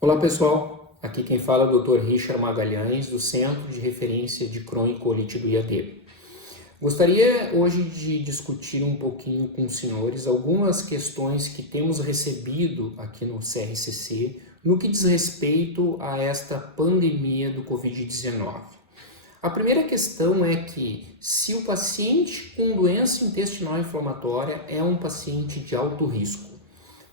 Olá pessoal, aqui quem fala é o Dr. Richard Magalhães, do Centro de Referência de Crônico-Colite do IAD. Gostaria hoje de discutir um pouquinho com os senhores algumas questões que temos recebido aqui no CRCC no que diz respeito a esta pandemia do Covid-19. A primeira questão é que se o paciente com doença intestinal inflamatória é um paciente de alto risco.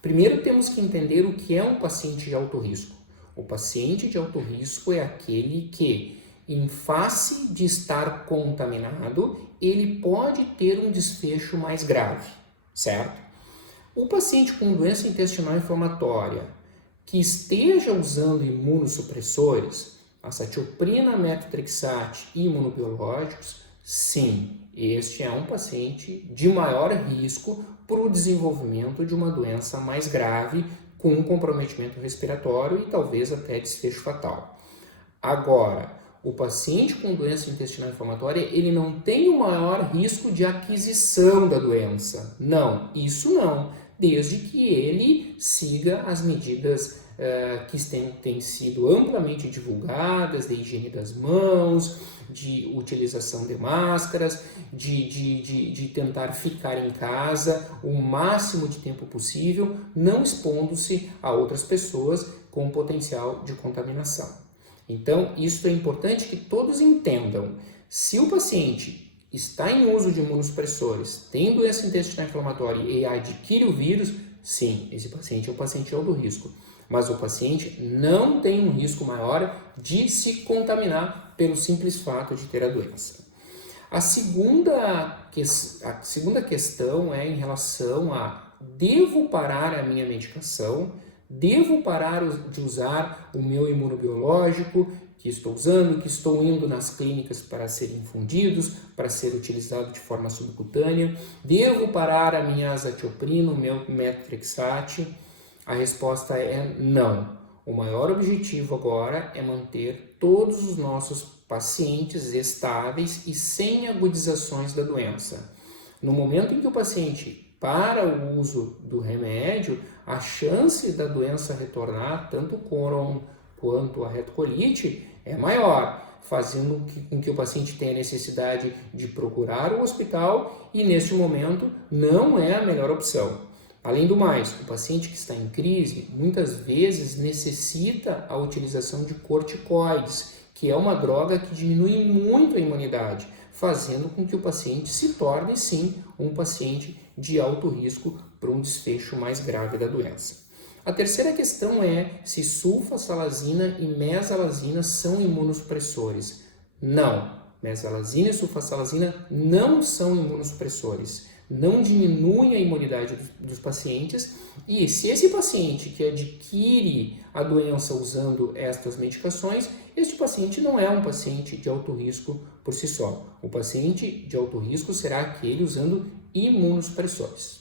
Primeiro temos que entender o que é um paciente de alto risco. O paciente de alto risco é aquele que, em face de estar contaminado, ele pode ter um desfecho mais grave, certo? O paciente com doença intestinal inflamatória que esteja usando imunossupressores, azathioprina, metotrexate e imunobiológicos, sim, este é um paciente de maior risco para o desenvolvimento de uma doença mais grave, com um comprometimento respiratório e talvez até desfecho fatal. Agora, o paciente com doença intestinal inflamatória, ele não tem o maior risco de aquisição da doença. Não, isso não, desde que ele siga as medidas que têm sido amplamente divulgadas, de higiene das mãos, de utilização de máscaras, de tentar ficar em casa o máximo de tempo possível, não expondo-se a outras pessoas com potencial de contaminação. Então, isso é importante que todos entendam. Se o paciente está em uso de imunossupressores, tem doença intestinal inflamatória e adquire o vírus, sim, esse paciente é um paciente de alto risco. Mas o paciente não tem um risco maior de se contaminar pelo simples fato de ter a doença. A segunda questão é em relação a: devo parar a minha medicação? Devo parar de usar o meu imunobiológico que estou usando, que estou indo nas clínicas para serem infundidos, para ser utilizado de forma subcutânea? Devo parar a minha azathioprina, o meu metotrexate? A resposta é não. O maior objetivo agora é manter todos os nossos pacientes estáveis e sem agudizações da doença. No momento em que o paciente para o uso do remédio, a chance da doença retornar, tanto o Crohn quanto a retocolite, é maior, fazendo com que o paciente tenha necessidade de procurar o hospital e, neste momento, não é a melhor opção. Além do mais, o paciente que está em crise muitas vezes necessita a utilização de corticoides, que é uma droga que diminui muito a imunidade, fazendo com que o paciente se torne, sim, um paciente de alto risco para um desfecho mais grave da doença. A terceira questão é se sulfasalazina e mesalazina são imunossupressores. Não, mesalazina e sulfasalazina não são imunossupressores. Não diminuem a imunidade dos pacientes, e se esse paciente que adquire a doença usando estas medicações, este paciente não é um paciente de alto risco por si só. O paciente de alto risco será aquele usando imunossupressores.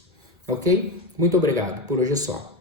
Ok? Muito obrigado. Por hoje é só.